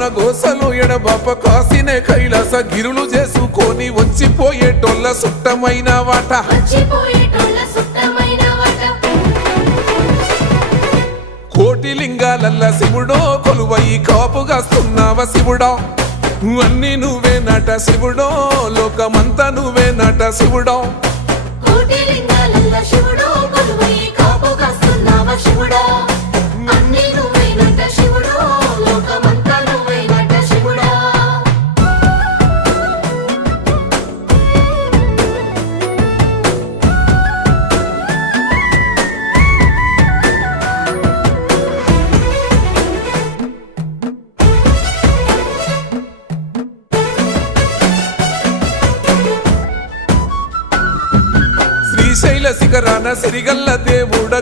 మన గోసలు ఎడబాప కాసినే కైలాస గిరులు చేసుకొని వచ్చిపోయేటోళ్ళ సుట్టమైన వాట కోటి లింగాలల్ల శివుడో కొలువై కాపుగాస్తున్నావ శివుడా అన్నీ నువ్వే నట శివుడో లోకమంతా నువ్వే నట శివుడో శ్రీశైల శిఖరాన సిరిగల్ల దేవుడ